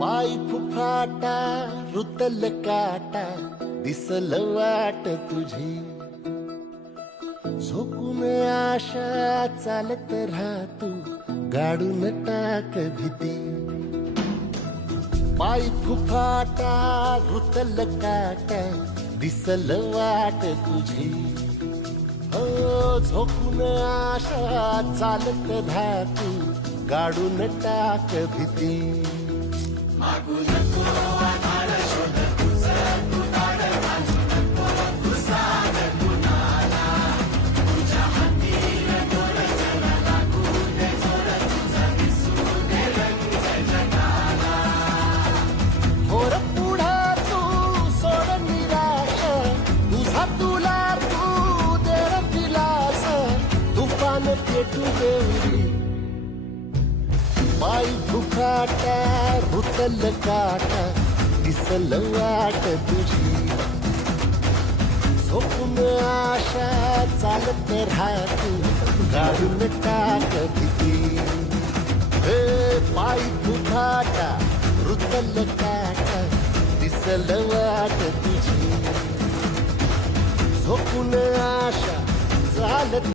पाय फुफाटा रुतल काटा दिसल वाट तुझी झोकून आशा चालत राहतू गाडून टाक भीती पाय फुफाटा रुतल काटा दिसल वाट तुझी हो झोकून आशा चालत राहतू गाडून टाक भीती मागू नको आधार शोध तुझं तू दाड घालू नको तू साध कुणाला तुझ्या हातीन दोर जरा लागू दे जोर तुझा दिसू दे रंग जगाला होर पुढा तू सोड निराश तुझा तुला तू देर दिलास तुफान पेटू देवरी पाय फुफाटा रुतल काटा दिसल वाट तुझी झोपून आशा चालत राहतू गाडून टाक भीती हे पाय फुफाटा रुतल काटा दिसल वाट तुझी झोपून आशा चालत